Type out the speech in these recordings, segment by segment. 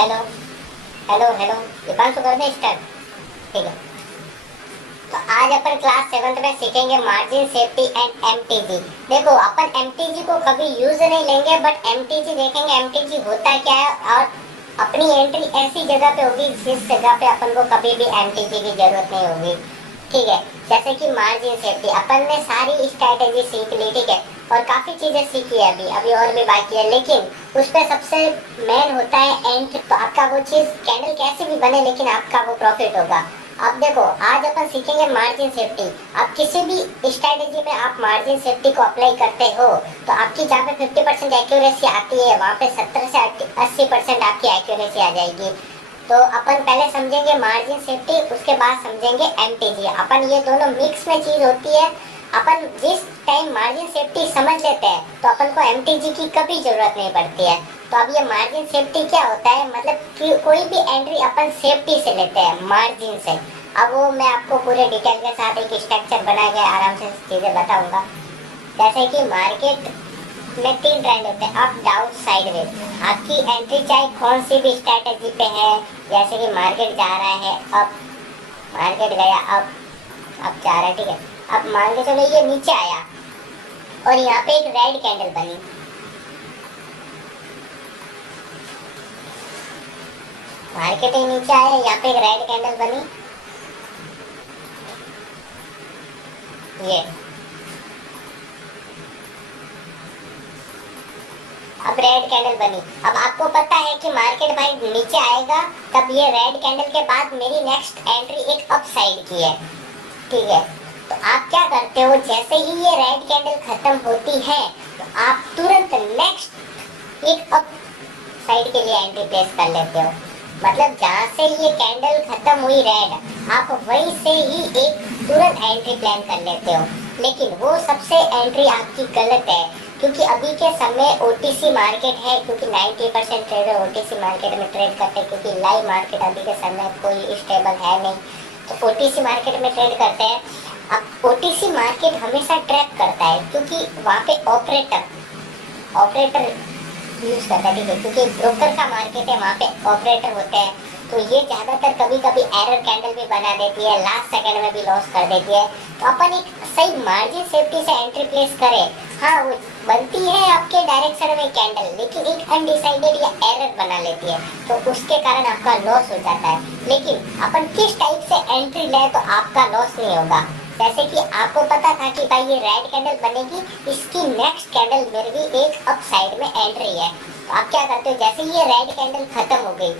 Hello hello hello, Deepanshu कर they start. ठीक है, तो आज अपन क्लास 7th में सीखेंगे मार्जिन सेफ्टी एंड एमटीजी। देखो, अपन एमटीजी को कभी यूज नहीं लेंगे, बट एमटीजी देखेंगे एमटीजी होता क्या है, और अपनी एंट्री ऐसी जगह पे होगी जिस जगह पे अपन को कभी भी एमटीजी की जरूरत नहीं होगी। ठीक है, जैसे कि मार्जिन सेफ्टी अपन ने सारी स्ट्रैटेजी सीख ली। ठीक है, और काफी चीजें सीखी है, अभी अभी और भी बाकी है, लेकिन उस पे सबसे मेन होता है एंट्री। तो आपका वो चीज कैंडल कैसे भी बने, लेकिन आपका वो प्रॉफिट होगा। अब देखो, आज अपन सीखेंगे मार्जिन सेफ्टी। आप किसी भी स्ट्रैटेजी में आप मार्जिन सेफ्टी को अप्लाई करते हो, तो आपकी जहाँ पे 50% एक्यूरेसी आती है, वहाँ पे 70 से 80% आपकी एक्यूरेसी आ जाएगी। तो अपन पहले समझेंगे मार्जिन सेफ्टी, उसके बाद समझेंगे एमटीजी। अपन ये दोनों मिक्स में चीज होती है। अपन जिस टाइम मार्जिन सेफ्टी समझ लेते हैं, तो अपन को एमटीजी की कभी जरूरत नहीं पड़ती है। तो अब ये मार्जिन सेफ्टी क्या होता है, मतलब कि कोई भी एंट्री अपन सेफ्टी से लेते हैं, मार्जिन से। अब वो मैं आपको पूरे डिटेल के साथ एक स्ट्रक्चर बना के आराम से चीजें बताऊंगा। जैसे कि मार्केट में 3 ट्रेंड होते हैं, अप डाउन साइडवेज। आपकी एंट्री चाहे कौन सी भी स्ट्रैटेजी पे है, जैसे कि मार्केट जा रहा है अप, मार्केट गया अब जा रहा है। ठीक है, अब मान के चलो ये नीचे आया और यहाँ पे एक रेड कैंडल बनी। मार्केट ही नीचे आया, यहाँ पे एक रेड कैंडल बनी, ये अब रेड कैंडल बनी। अब आपको पता है कि मार्केट भाई नीचे आएगा, तब ये रेड कैंडल के बाद मेरी नेक्स्ट एंट्री एक अप साइड की है। ठीक है, तो आप क्या करते हो, जैसे ही ये रेड कैंडल खत्म होती है, तो आप तुरंत नेक्स्ट एक अप साइड के लिए एंट्री प्लेस कर लेते हो। मतलब जहाँ से ये कैंडल खत्म हुई रेड, आप वहीं से ही एक तुरंत एंट्री प्लान कर लेते हो। लेकिन वो सबसे एंट्री आपकी गलत है, क्योंकि अभी के समय ओटीसी मार्केट है, क्योंकि 90% ट्रेडर ओटीसी मार्केट में ट्रेड करते हैं, क्योंकि लाइव मार्केट अभी के समय कोई स्टेबल है नहीं, तो ओटीसी मार्केट में ट्रेड करते हैं। अब ओटीसी मार्केट हमेशा ट्रैक करता है, क्योंकि वहाँ पे ऑपरेटर यूज करता है। ठीक है, क्योंकि ब्रोकर का मार्केट है, वहाँ पे ऑपरेटर होते हैं, तो ये ज़्यादातर कभी कभी एरर कैंडल भी बना देती है, लास्ट सेकंड में भी लॉस कर देती है। तो अपन एक सही मार्जिन सेफ्टी से एंट्री प्लेस करें। हाँ, वो बनती है आपके डायरेक्शन में कैंडल, लेकिन एक अनडिसाइडेड या एरर बना लेती है, तो उसके कारण आपका लॉस हो जाता है। लेकिन अपन किस टाइप से एंट्री लें तो आपका लॉस नहीं होगा। जैसे कि आपको पता था कि भाई ये रेड कैंडल बनेगी, इसकी नेक्स्ट कैंडल मेरे भी एक अप साइड में एंट्री है, तो आप क्या करते हो, जैसे ये रेड कैंडल खत्म हो गई,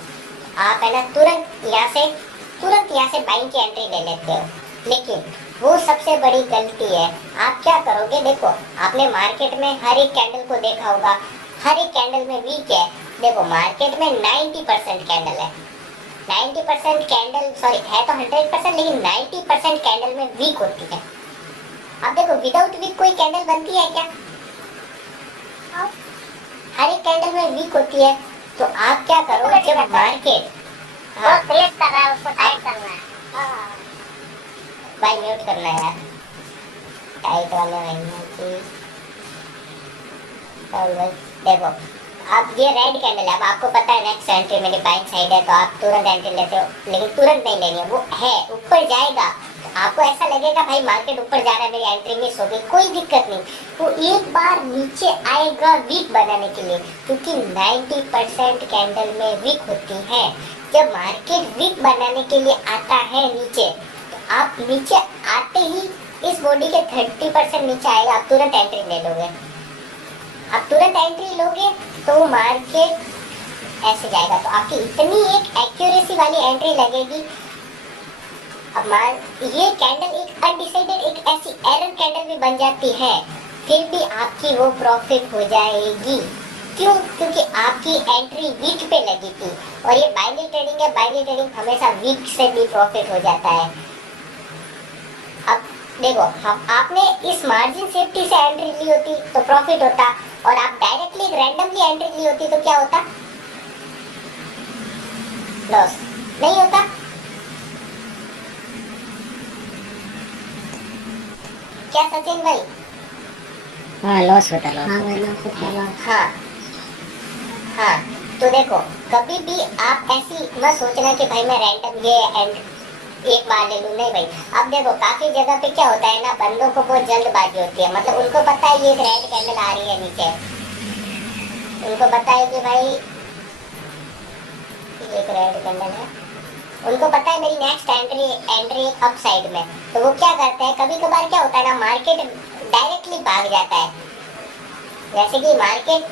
आप है ना तुरंत यहाँ से बाइंग की एंट्री ले लेते हो। लेकिन वो सबसे बड़ी गलती है। आप क्या करोगे, देखो आपने मार्केट में हर एक कैंडल को देखा होगा, हर एक कैंडल में वीक है। देखो मार्केट में 90% कैंडल है, 90% कैंडल सॉरी है तो 100%, लेकिन 90% कैंडल में वीक होती है। अब देखो विदाउट वीक कोई कैंडल बनती है क्या? हर एक कैंडल में वीक होती है। तो आप क्या करो, जब मार्केट क्लिक कर रहा है उसको टाइट करना है, भाई म्यूट करना है यार, टाइट वाले भाई। देखो अब ये रेड कैंडल है, अब आपको पता है नेक्स्ट एंट्री मेरी बाइंग साइड है, तो आप तुरंत एंट्री लेते हो, लेकिन तुरंत नहीं लेनी है, वो है ऊपर जाएगा तो आपको ऐसा लगेगा भाई मार्केट ऊपर जा रहा है, मेरी एंट्री मिस हो गई, कोई दिक्कत नहीं। वो एक बार नीचे आएगा वीक बनाने के लिए, क्योंकि 90% कैंडल में वीक होती है। जब मार्केट वीक बनाने के लिए आता है नीचे, तो आप नीचे आते ही इस बॉडी के 30% नीचे आएगा, आप तुरंत एंट्री ले लोगे। आप तुरंत एंट्री लोगे तो मार्केट ऐसे जाएगा, तो आपकी इतनी एक एक्यूरेसी वाली एंट्री लगेगी। अब ये कैंडल एक अनडिसाइडेड, एक ऐसी एरर कैंडल भी बन जाती है, फिर भी आपकी वो प्रॉफिट हो जाएगी। क्यों? क्योंकि आपकी एंट्री वीक पे लगी थी, और ये बाइनरी ट्रेडिंग है, बाइनरी ट्रेडिंग हमेशा वीक से भी प्रॉफिट हो जाता है। अब देखो, हम आपने इस मार्जिन सेफ्टी से एंट्री ली होती तो प्रॉफिट होता, और आप डायरेक्टली रैंडमली एंट्री ली होती तो क्या होता? लॉस नहीं होता। क्या सचिन भाई? हाँ लॉस होता, लॉस। हाँ हाँ हाँ, तो देखो, कभी भी आप ऐसी मत सोचना कि भाई मैं रैंडम ये एंड एक बार ले लूं, नहीं भाई। अब देखो काफी जगह पे क्या होता है ना, बंदों को बहुत जल्दबाजी होती है, मतलब उनको पता है ये एक रेड कैंडल आ रही है नीचे, उनको पता है कि भाई एक रेड कैंडल है, उनको पता है मेरी next entry entry up side में, तो वो क्या करते हैं, कभी कभार क्या होता है ना, मार्केट डायरेक्टली भाग जाता है। जैसे कि मार्केट,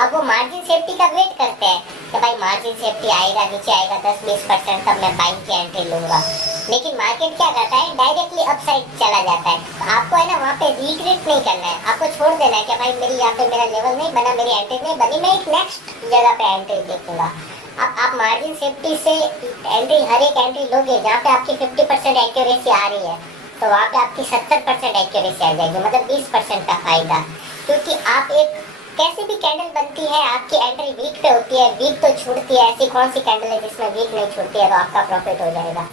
अब वो मार्जिन सेफ्टी का वेट करते हैं कि भाई मार्जिन सेफ्टी आएगा, नीचे आएगा 10-20%, तब मैं बाइंग की एंट्री लूंगा। लेकिन मार्केट क्या करता है, डायरेक्टली अपसाइड चला जाता है। तो आपको है ना वहाँ पे रिग्रेट नहीं करना है, आपको छोड़ देना है कि भाई मेरी यहाँ पे मेरा लेवल नहीं बना, मेरी एंट्री नहीं बनी, मैं एक नेक्स्ट जगह पे एंट्री देखूंगा। अब आप मार्जिन सेफ्टी से एंट्री, हर एक एंट्री लोगे जहाँ पे आपकी 50% एक्यूरेसी आ रही है, तो वहाँ पे आपकी 70% एक्यूरेसी आ जाएगी, मतलब 20% का फायदा। क्योंकि आप एक कैसे भी कैंडल बनती है, आपकी एंट्री वीक पे होती है, वीक तो छूटती है, ऐसी कौन सी कैंडल है जिसमें वीक नहीं छूटती है, तो आपका प्रॉफिट हो जाएगा।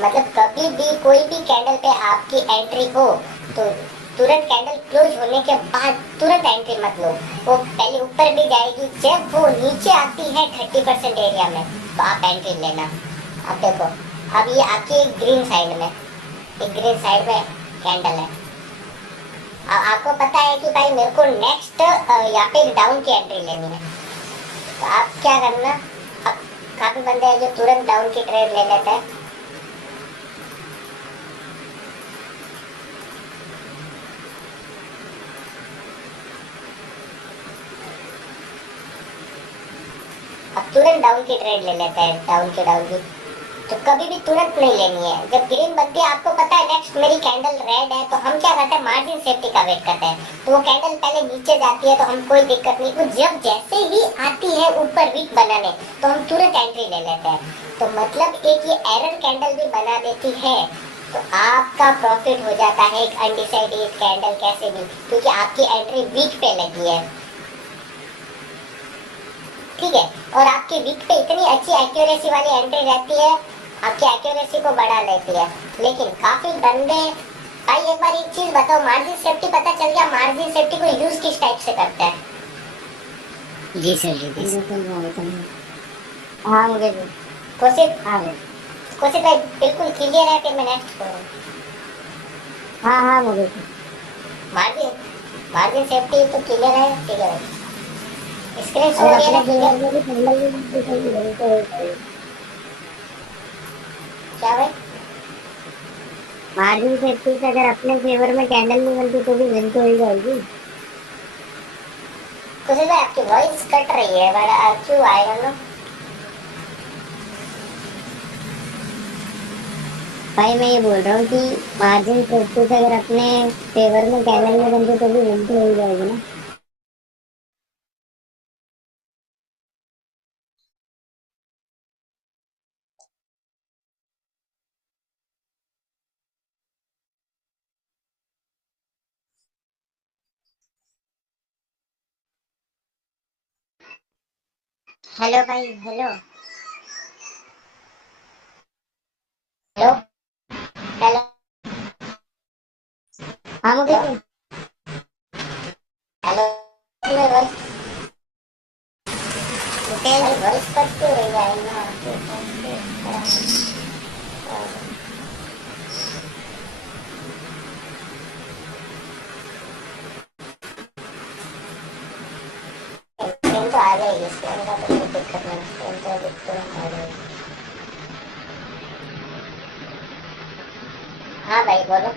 मतलब कभी भी कोई भी कैंडल पे आपकी एंट्री हो तो तुरंत कैंडल क्लोज होने के बाद तुरंत एंट्री मत लो, वो पहले ऊपर भी जाएगी, जब वो नीचे आती है 30% एरिया में तो आप एंट्री लेना। अब देखो, अब ये आपकी एक ग्रीन साइड में, एक ग्रीन साइड में कैंडल है, अब आपको पता है कि भाई मेरे को नेक्स्ट यहाँ पे डाउन की एंट्री लेनी है, तो आप क्या करना, अब काफी बंदे हैं जो तुरंत डाउन की ट्रेड ले लेते हैं। अब तुरंत डाउन की ट्रेड ले लेते हैं, डाउन की, तो कभी भी तुरंत नहीं लेनी है। जब ग्रीन बनती है, आपको पता है नेक्स्ट मेरी कैंडल रेड है, तो हम क्या करते हैं, मार्जिन सेफ्टी का वेट करते हैं, तो वो कैंडल पहले नीचे जाती है तो हम कोई दिक्कत नहीं, वो जब जैसे ही आती है ऊपर वीक बनाने तो हम तुरंत एंट्री ले लेते हैं। तो मतलब एक ये एरर कैंडल भी बना देती है, तो आपका प्रॉफिट हो जाता है एक अनडिसाइडेड कैंडल कैसे भी, क्योंकि आपकी एंट्री वीक पे लगी है, ठीक है, और आपकी वीक पे इतनी अच्छी एक्यूरेसी वाली एंट्री रहती है, आपकी एक्यूरेसी को बढ़ा लेती है। लेकिन काफी बंदे, भाई एक बार एक चीज बताओ, मार्जिन सेफ्टी पता चल गया, मार्जिन सेफ्टी को यूज किस टाइप से करते हैं? जी सर, जी सर। हाँ मुझे भी कोशिश, हाँ कोशिश भाई बिल्कुल क्लियर है कि मैं नेक्स्ट करूँ? हाँ हाँ मुझे मार्जिन मार्जिन सेफ्टी तो क्लियर है, ठीक है भाई, स्क्रीन शो हो रही है ना क्लियर? क्या भाई? मार्जिन सेफ्टी से अगर अपने फेवर में कैंडल नहीं बनती तो भी विन तो हो ही जाएगी। कोशिश भाई आपकी वॉइस कट रही है, बड़ा क्यों आएगा ना? भाई मैं ये बोल रहा हूँ कि मार्जिन सेफ्टी से अगर अपने फेवर में कैंडल नहीं बनती तो भी विन तो हो ही जाएगी ना। हेलो भाई, हेलो हेलो हेलो हाँ मुझे हेलो, मेरी वॉइस वॉइस कट क्यों रही है ना? स्क्रीन तो आ जाएगी, स्क्रीन का तो कोई दिक्कत नहीं, स्क्रीन तो तुरंत आ जाएगी। हाँ भाई बोलो।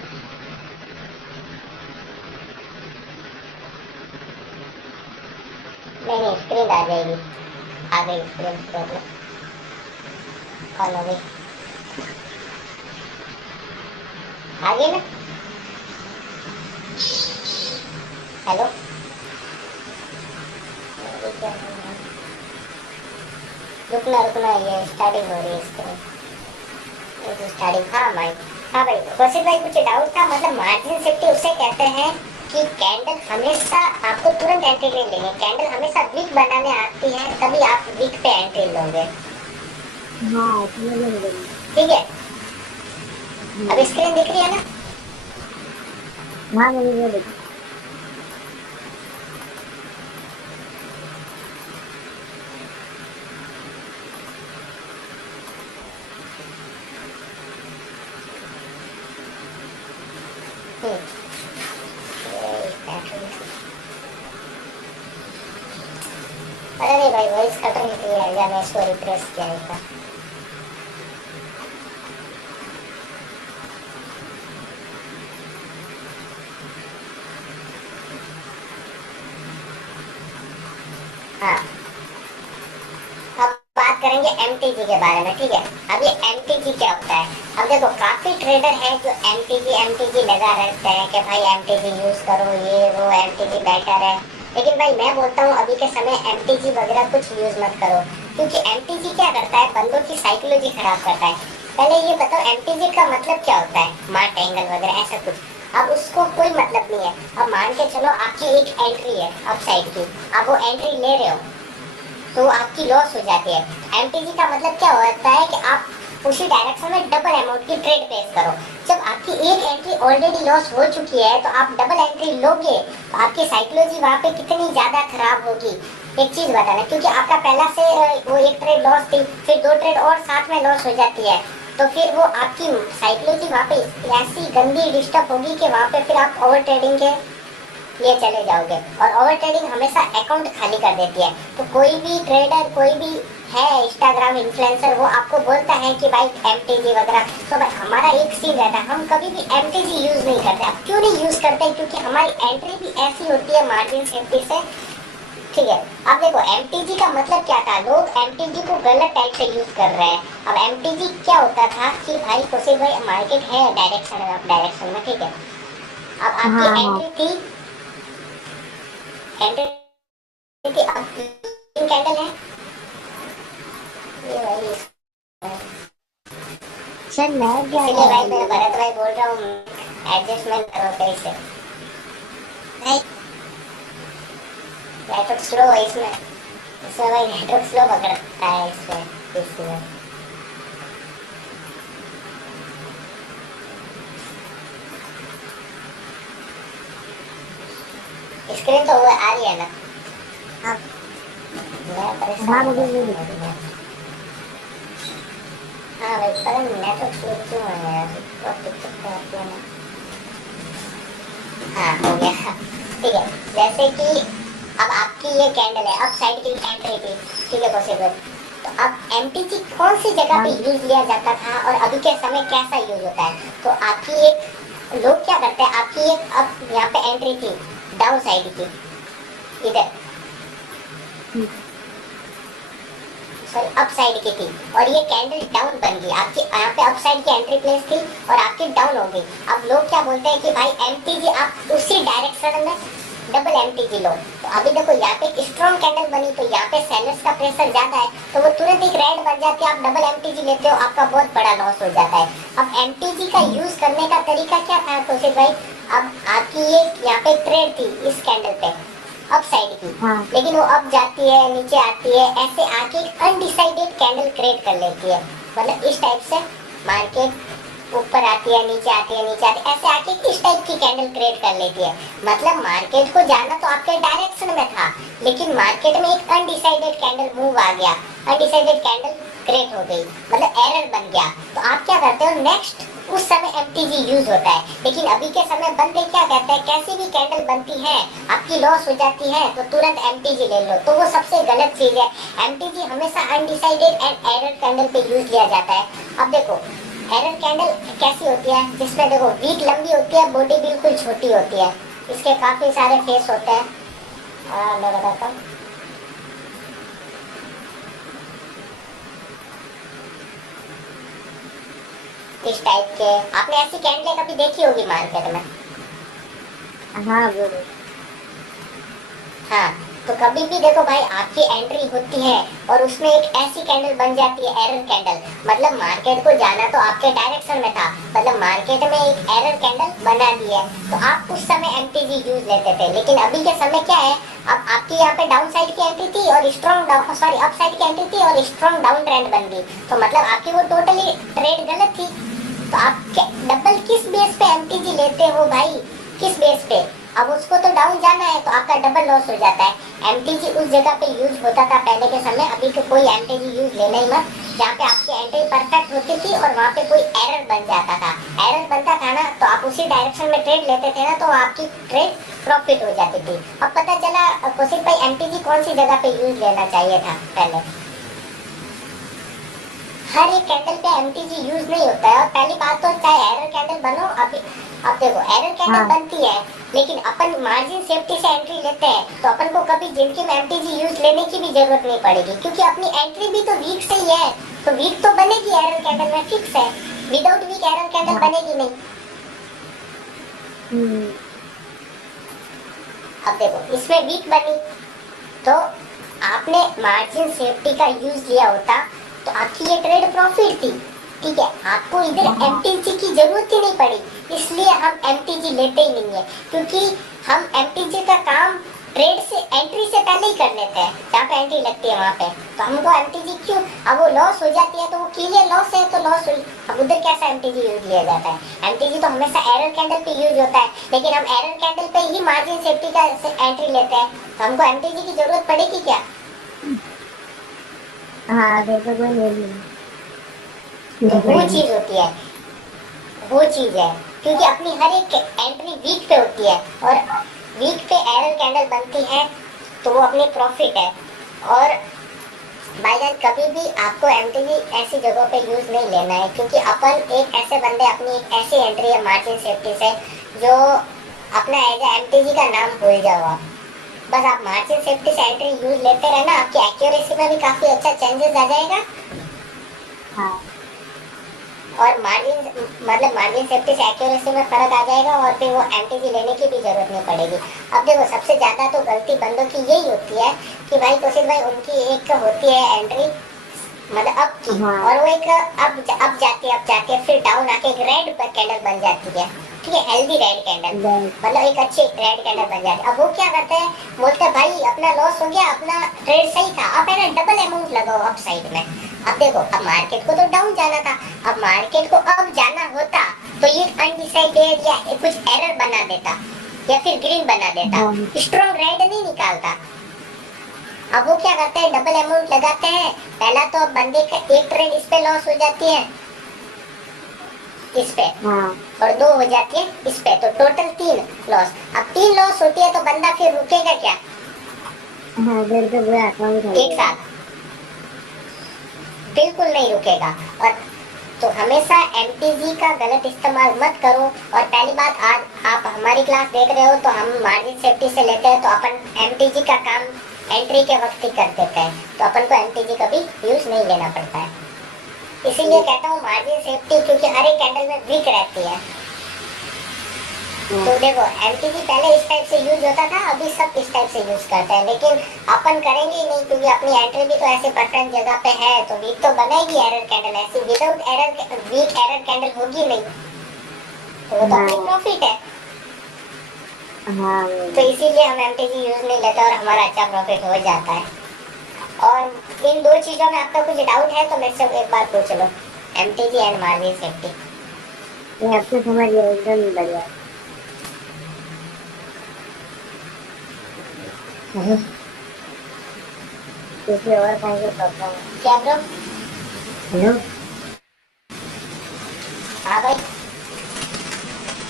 नहीं स्क्रीन आ जाएगी, आ गई स्क्रीन, प्रॉब्लम कॉल हो गई, आ गई ना? हेलो, रुकना रुकना, ये स्टार्टिंग हो रही है स्क्रीन, ये तो स्टार्टिंग। हाँ भाई, हाँ भाई कौशिक भाई कुछ डाउट था, मतलब मार्जिन सेफ्टी उसे कहते हैं कि कैंडल हमेशा आपको तुरंत एंट्री नहीं लेंगे, कैंडल हमेशा वीक बनाने आती है, तभी आप वीक पे एंट्री लोगे। हाँ ठीक है, अब स्क्रीन दिख रही है ना? हाँ मुझे अरे नहीं भाई, वॉइस कट रही है, या मैं इसको रिफ्रेश किया एक बार। हाँ, अब बात करेंगे एमटीजी के बारे में, ठीक है। अब ये एमटीजी क्या होता है? अब देखो, काफी ट्रेडर हैं जो एमटीजी लगा रहते हैं कि भाई एमटीजी यूज करो, ये वो एमटीजी बेटर है। लेकिन भाई मैं बोलता हूँ अभी के समय एमटीजी वगैरह कुछ यूज मत करो, क्योंकि एमटीजी क्या करता है, बंदों की साइकोलॉजी खराब करता है। पहले ये बताओ एमटीजी का मतलब क्या होता है, मार्ट एंगल वगैरह ऐसा कुछ। अब उसको कोई मतलब नहीं है। अब मान के चलो आपकी एक एंट्री है अप साइड की, आप वो एंट्री ले रहे हो तो आपकी लॉस हो जाती है। एमटीजी का मतलब क्या होता है कि आप उसी डायरेक्शन में डबल अमाउंट की ट्रेड प्लेस करो। जब आपकी एक एंट्री ऑलरेडी लॉस हो चुकी है तो आप डबल एंट्री लोगे तो आपकी साइकोलॉजी वहाँ पे कितनी ज़्यादा खराब होगी। एक चीज़ बताना, क्योंकि आपका पहला से वो एक ट्रेड लॉस थी, फिर 2 ट्रेड और साथ में लॉस हो जाती है, तो फिर वो आपकी साइकोलॉजी वहाँ पे ऐसी गंदी डिस्टर्ब होगी कि वहाँ पे फिर आप ओवर ट्रेडिंग के ये चले जाओगे। और ओवर ट्रेडिंग हमेशा अकाउंट खाली कर देती है। तो कोई भी ट्रेडर, कोई भी है इंस्टाग्राम इन्फ्लुएंसर, वो आपको बोलता है कि भाई एमटीजी वगैरह, तो भाई हमारा एक सीन रहता है, हम कभी भी एमटीजी यूज नहीं करते। अब क्यों नहीं यूज करते? क्योंकि हमारी एंट्री भी ऐसी होती है मार्जिन सेफ्टी से, ठीक है। अब देखो एमटीजी का मतलब क्या था, लोग एमटीजी को गलत टाइप से यूज कर रहे हैं। अब एमटीजी क्या होता था कि भाई कौशिक भाई, मार्केट है डायरेक्शन में, डायरेक्शन में, ठीक है। अब आपकी हाँ हाँ। एंट्री थी, एंट्री थी, अब कैंडल है ये भाई, सर मैं क्या इसीलिए भाई मैं भरत भाई बोल रहा हूँ एडजस्टमेंट करो सही से। नेटवर्क स्लो है इसमें, इसमें भाई नेटवर्क स्लो पकड़ता है इसमें। स्क्रीन तो वो आ रही है ना? हाँ। मैं हाँ परेशान मुझे हूँ। ये दिखा। हाँ भाई, पता नहीं नेटवर्क स्लो क्यों है यार, बहुत दिक्कत आती है ना। हाँ हो गया, ठीक है। जैसे कि अब आपकी ये कैंडल है, अब साइड की एंट्री थी, ठीक है पॉसिबल। तो अब एमटीजी कौन सी जगह पे यूज लिया जाता था और अभी के समय कैसा यूज होता है? तो आपकी एक, लोग क्या करते हैं, आपकी एक अब यहाँ पे एंट्री थी डाउन साइड की, इधर सॉरी अप साइड की थी, और ये कैंडल डाउन बन गई, आपकी यहाँ पे अप साइड की एंट्री प्लेस थी और आपकी डाउन हो गई। अब लोग क्या बोलते हैं कि भाई एमटीजी आप उसी डायरेक्शन में डबल एमटीजी लो। तो अभी देखो यहाँ पे एक स्ट्रॉन्ग कैंडल बनी, तो यहाँ पे सेलर्स का प्रेशर ज्यादा है, तो वो तुरंत एक रेड बन जाती है, आप डबल एमटीजी लेते हो, आपका बहुत बड़ा लॉस हो जाता है। अब एमटीजी का यूज करने का तरीका क्या था कौशिक भाई? अब आपकी ये यहाँ पे ट्रेड थी इस कैंडल पे अप साइड की, हाँ। लेकिन वो अप जाती है, नीचे आती है, ऐसे आके एक अनडिसाइडेड कैंडल क्रिएट कर लेती है। मतलब इस टाइप से मार्केट ऊपर आती है, नीचे आती है, नीचे आती है, ऐसे आके इस टाइप की कैंडल क्रिएट कर लेती है। मतलब मार्केट को जाना तो आपके डायरेक्शन में था, लेकिन मार्केट में एक अनडिसाइडेड कैंडल मूव आ गया, अनडिसाइडेड कैंडल क्रिएट हो गई, मतलब एरर बन गया। तो आप क्या करते हो, नेक्स्ट उस समय एमटीजी यूज होता है। लेकिन अभी के समय बंदे क्या कहते हैं, कैसी भी कैंडल बनती है, आपकी लॉस हो जाती है तो तुरंत एमटीजी ले लो, तो वो सबसे गलत चीज है। एमटीजी हमेशा अनडिसाइडेड एंड एरर कैंडल पे यूज किया जाता है। अब देखो एरर कैंडल कैसी होती है, जिसमें देखो वीक लंबी होती है, बॉडी बिल्कुल छोटी होती है, इसके काफी सारे फेस होते हैं। मैं बताता हूँ, इस टाइप के आपने ऐसी कैंडल कभी देखी होगी मार्केट में? हाँ बोलो। हाँ, तो कभी भी देखो भाई आपकी एंट्री होती है और उसमें एक ऐसी कैंडल बन जाती है एरर कैंडल, मतलब मार्केट को जाना तो आपके डायरेक्शन में था, मतलब मार्केट में एक एरर कैंडल बना दी है, तो आप उस समय एमटीजी यूज लेते थे। लेकिन अभी के समय क्या है, अब आपकी यहाँ पे डाउन साइड की एंट्री थी और strong down, sorry up side की एंट्री थी और स्ट्रॉन्ग डाउन ट्रेंड बन गई, तो मतलब आपकी वो टोटली ट्रेड गलत थी। तो आप डबल किस बेस पे एमटीजी लेते हो भाई, किस बेस पे? अब उसको तो डाउन जाना है तो आपका डबल लॉस हो जाता है। एमटीजी उस जगह पे यूज होता था पहले के समय, अभी तो कोई एमटीजी यूज लेना ही मत, जहाँ पे आपकी एंट्री परफेक्ट होती थी और वहाँ पे कोई एरर बन जाता था। एरर बनता था ना तो आप उसी डायरेक्शन में ट्रेड लेते थे ना, तो आपकी ट्रेड प्रॉफिट हो जाती थी। अब पता चला कौशिक भाई एमटीजी कौन सी जगह पे यूज लेना चाहिए था पहले। हर एक कैंडल पे एमटीजी यूज नहीं होता है। और पहली बात तो चाहे एरर कैंडल बनो, अभी अब देखो एरर कैंडल हाँ। बनती है, लेकिन अपन मार्जिन सेफ्टी से एंट्री लेते हैं तो अपन को कभी जिंदगी में एमटीजी यूज लेने की भी जरूरत नहीं पड़ेगी, क्योंकि अपनी एंट्री भी तो वीक से ही है। तो वीक तो बनेगी एरर कैंडल में, फिक्स है। विदाउट वीक एरर कैंडल हाँ। बनेगी नहीं। हम्म। अब देखो इसमें वीक बनी तो आपने मार्जिन सेफ्टी का यूज लिया होता तो आपकी ये ट्रेड प्रॉफिट थी, ठीक है। आपको इधर एमटीजी की जरूरत ही नहीं पड़ी, इसलिए हम एमटीजी लेते ही नहीं है, क्योंकि हम एमटीजी का काम ट्रेड से एंट्री से पहले ही कर लेते हैं। जहाँ पे एंट्री लगती है वहाँ पे तो हमको एमटीजी क्यों, अब वो लॉस हो जाती है तो वो क्लियर लॉस है तो लॉस हुई। अब उधर कैसा एमटीजी यूज लिया जाता है? एमटीजी तो हमेशा एरर कैंडल पे यूज होता है, लेकिन हम एरर कैंडल पे ही मार्जिन सेफ्टी का एंट्री लेते हैं, तो हमको एमटीजी की जरूरत पड़ेगी क्या? हाँ, फिर तो कोई नहीं। तो वो चीज होती है, वो चीज है, क्योंकि अपनी हर एक एंट्री वीक पे होती है और वीक पे एरर कैंडल बनती है तो वो अपनी प्रॉफिट है। और भाई जान कभी भी आपको एमटीजी ऐसी जगहों पे यूज नहीं लेना है, क्योंकि अपन एक ऐसे बंदे अपनी एक ऐसी एंट्री है मार्जिन सेफ्टी से जो अपना एज एमटीजी का नाम भूल जाओ आप। बस आप मार्जिन सेफ्टी से एंट्री यूज लेते रहना, आपकी एक्यूरेसी में भी काफी अच्छा चेंजेस आ जाएगा। हाँ। और मार्जिन मतलब मार्जिन सेफ्टी से एक्यूरेसी में फर्क आ जाएगा और फिर वो एमटीजी लेने की भी जरूरत नहीं पड़ेगी। अब देखो सबसे ज्यादा तो गलती बंदों की यही होती है कि भाई कौशिक भाई उनकी एक होती है एंट्री मतलब अप की, हाँ। और वो एक अब जाती है फिर डाउन आके एक रेड कैंडल बन जाती है, ठीक है, हेल्दी रेड कैंडल, मतलब एक अच्छी रेड कैंडल बन जाती है। अब वो क्या करते हैं, बोलते हैं भाई अपना लॉस हो गया, अपना ट्रेड सही था, अब है ना डबल अमाउंट लगाओ अप साइड में। अब देखो अब मार्केट को तो डाउन जाना था, अब मार्केट को अप जाना होता तो ये अनडिसाइडेड या कुछ एरर बना देता या फिर ग्रीन बना देता, स्ट्रॉन्ग रेड नहीं निकालता। अब वो क्या करते हैं, डबल अमाउंट लगाते हैं। पहला तो बंदे का एक ट्रेड इस पे लॉस हो जाती है, इस पे, हाँ। और 2 हो जाती है इस पे, तो टोटल 3 लॉस। अब 3 लॉस होती है तो बंदा फिर रुकेगा क्या? हाँ, फिर तो पूरा अकाउंट एक साथ बिल्कुल नहीं रुकेगा। और तो हमेशा एमटीजी का गलत इस्तेमाल मत करो। और पहली बात, आज आप हमारी क्लास देख रहे हो तो हम मार्जिन सेफ्टी से लेते हैं, तो अपन एमटीजी का काम एंट्री के वक्त ही कर देते हैं, तो अपन को एमटीजी कभी यूज नहीं लेना पड़ता है। इसीलिए कहता हूँ मार्जिन सेफ्टी, क्योंकि हर एक कैंडल में वीक रहती है। तो देखो एमटीजी पहले इस टाइप से यूज होता था, अभी सब इस टाइप से यूज करते हैं, लेकिन अपन करेंगे ही नहीं, क्योंकि अपनी एंट्री भी तो ऐसे परफेक्ट जगह पे है, तो वीक तो बनेगी एरर कैंडल, ऐसी without error wick error candle होगी नहीं, तो वो तो अपनी प्रॉफिट है। हाँ। तो इसीलिए हम एमटीजी यूज नहीं लेते और हमारा अच्छा प्रॉफिट हो जाता है। और इन दो चीजों में आपका कुछ डाउट है तो मेरे से एक बार पूछ लो, एमटीजी एंड मार्जिन सेफ्टी। ये अब तो समझ गया, एकदम बढ़िया। किसी और कहीं से करता हूँ। क्या ब्रो? हेलो। हाँ भाई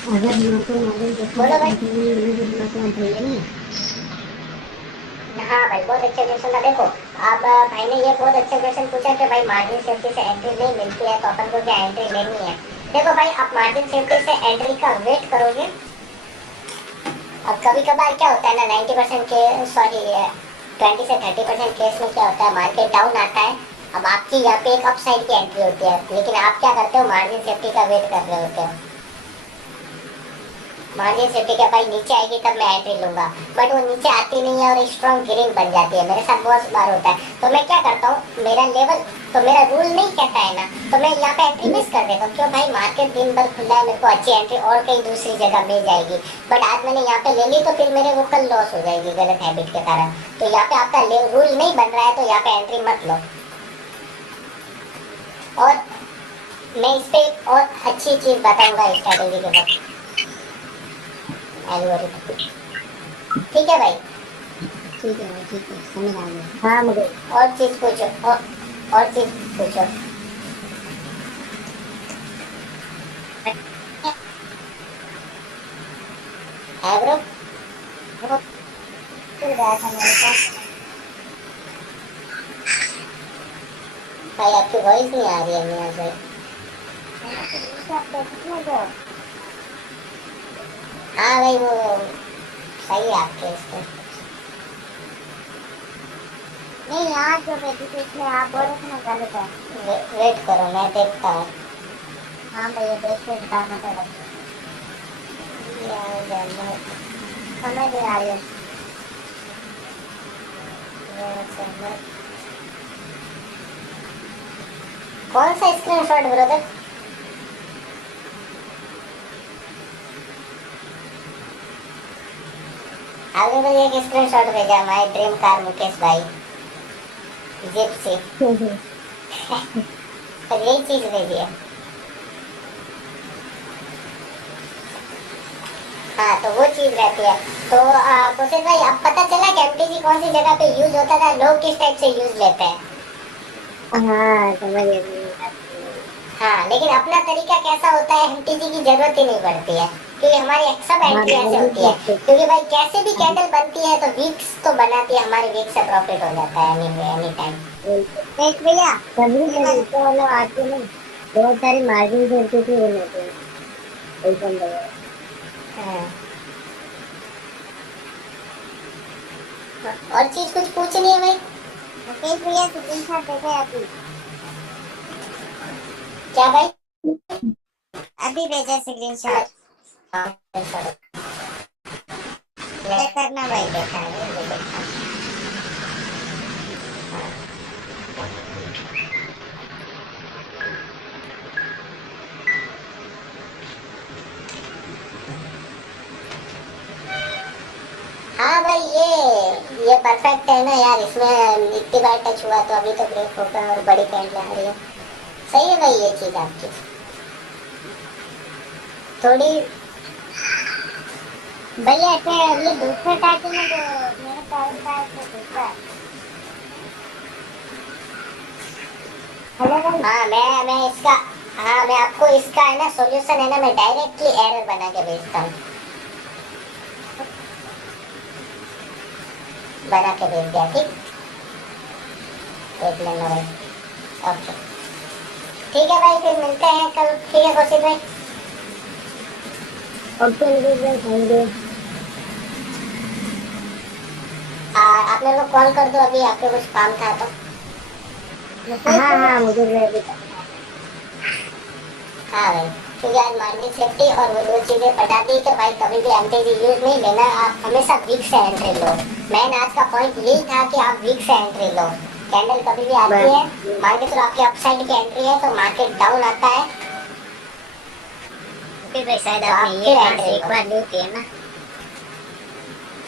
अगर हमको मालूम तो बोलो भाई। नहीं। हाँ भाई बहुत अच्छा क्वेश्चन था। देखो आप भाई ने ये बहुत अच्छा क्वेश्चन पूछा कि भाई मार्जिन सेफ्टी से एंट्री नहीं मिलती है तो अपन को क्या एंट्री लेनी है। देखो भाई आप मार्जिन सेफ्टी से एंट्री का वेट करोगे। अब कभी कभार क्या होता है ना 90% के 20 से 30% केस में क्या होता है, मार्केट डाउन आता है। अब आपकी यहाँ पे एक अपसाइड की एंट्री होती है, लेकिन आप क्या करते हो, मार्जिन सेफ्टी का वेट कर रहे होते हो। मार्जिन सेफ्टी क्या भाई नीचे आएगी तब मैं एंट्री लूंगा, बट वो नीचे आती नहीं है और स्ट्रॉन्ग ग्रीन बन जाती है। मेरे साथ बहुत बार होता है। तो मैं क्या करता हूँ, मेरा लेवल तो मेरा रूल नहीं कहता है ना, तो मैं यहाँ पे एंट्री मिस कर देता हूँ। क्यों भाई, मार्केट दिन भर खुला है, मेरे को अच्छी एंट्री और कहीं दूसरी जगह मिल जाएगी, बट आज मैंने यहाँ पे ले ली तो फिर मेरे वो कल लॉस हो जाएगी गलत हैबिट के कारण। तो यहाँ पे आपका रूल नहीं बन रहा है तो यहाँ पे एंट्री मत लो। और मैं इस पे और अच्छी चीज बताऊंगा स्ट्रेटेजी के वक्त, एल्गोरिथम। ठीक है भाई? ठीक है, समझ आ गया। हाँ मुझे और चीज पूछो। और और चीज पूछो। है ब्रो? वो खुल गया था मेरे पास। भाई आपकी वॉइस नहीं आ रही है नियाज भाई। मैंने तो दूसरा देखने दो। हाँ भाई वो सही है आपके इसमें। नहीं यहाँ जो भेजी थी इसमें आप बोल रहे थे ना गलत है। वेट करो मैं देखता हूँ। हाँ भैया देख के बताना पड़ेगा। यार जानना समझ नहीं आ रही है। है। कौन सा स्क्रीनशॉट ब्रदर? आपने मुझे एक स्क्रीनशॉट भेजा माय ड्रीम कार मुकेश भाई जिप्सी। पर यही चीज भेजी है। हाँ तो वो चीज रहती है। तो कुशल भाई अब पता चला कि एमटीजी कौन सी जगह पे यूज होता था, लोग किस टाइप से यूज लेते हैं। हाँ समझ गई। हाँ लेकिन अपना तरीका कैसा होता है, एमटीजी की जरूरत ही नहीं पड़ती है क्योंकि हमारी सब हाँ एंट्री ऐसे होती है। क्योंकि भाई कैसे भी कैंडल बनती है तो वीक्स तो बनाती है, हमारे वीक से प्रॉफिट हो जाता है एनी टाइम। देख भैया सभी तरीके वाले आते नहीं। बहुत सारी मार्जिन सेफ्टी की वो लेते हैं। एकदम बढ़िया। हाँ। और चीज कुछ पूछनी है भाई? मुकेश भैया स्क्रीनशॉट देखे अभी। क्या भाई? अभी भेजा स्क्रीनशॉट। हाँ, चलो। चेक करना भाई। देखा है, ये देखा। हाँ भाई ये परफेक्ट है ना यार, इसमें इतनी बार टच हुआ तो अभी तो ब्रेक होगा और बड़ी कैंडल आ रही है। सही है भाई ये चीज आपकी। थोड़ी भैया ऐसे ये दूसरा टाइटल में जो मेरे पैर का है तो दूसरा है। हेलो भाई। मैं इसका, हाँ मैं आपको इसका है ना सॉल्यूशन है ना, मैं डायरेक्टली एरर बना के भेजता हूँ। बना के भेज दिया, ठीक देख लेना भाई। ओके ठीक है भाई, फिर मिलते हैं कल। ठीक है कौशिक भाई। ओके मुकेश भाई थैंक यू। आप मेरे को कॉल कर दो अभी, आपको कुछ काम था तो। हाँ हाँ मुझे भी अभी तक। हाँ भाई क्योंकि आज मार्केट सेफ्टी और वो दो चीजें बता दी कि भाई कभी भी एमटीजी यूज नहीं लेना, आप हमेशा वीक से एंट्री लो। मैन आज का पॉइंट यही था कि आप वीक से एंट्री लो। कैंडल कभी भी आती है, मान के चलो आपकी अपसाइड की एंट्री है तो मार्केट डाउन आता है मुकेश भाई शायद तो आप आपने फिर ये एंट्री एक लो। बार ली थी है ना।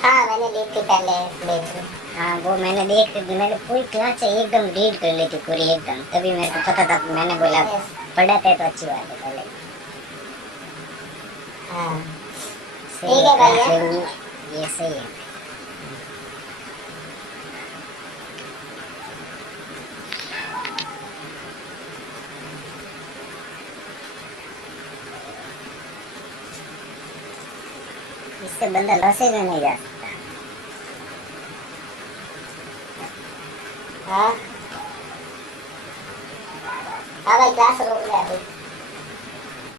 हाँ मैंने ली थी पहले, देख ली। हाँ वो मैंने देख ली, मैंने पूरी क्लास एकदम रीड कर ली थी पूरी एकदम, तभी मेरे को पता था। मैंने बोला Yes, पढ़ाते तो अच्छी बात है पहले। हाँ सही ठीक है है भाई क्लास है। लेनी, ये सही है। इससे बंदा लॉसेज में नहीं जा सकता। हाँ हाँ भाई क्लास रोक ले अभी।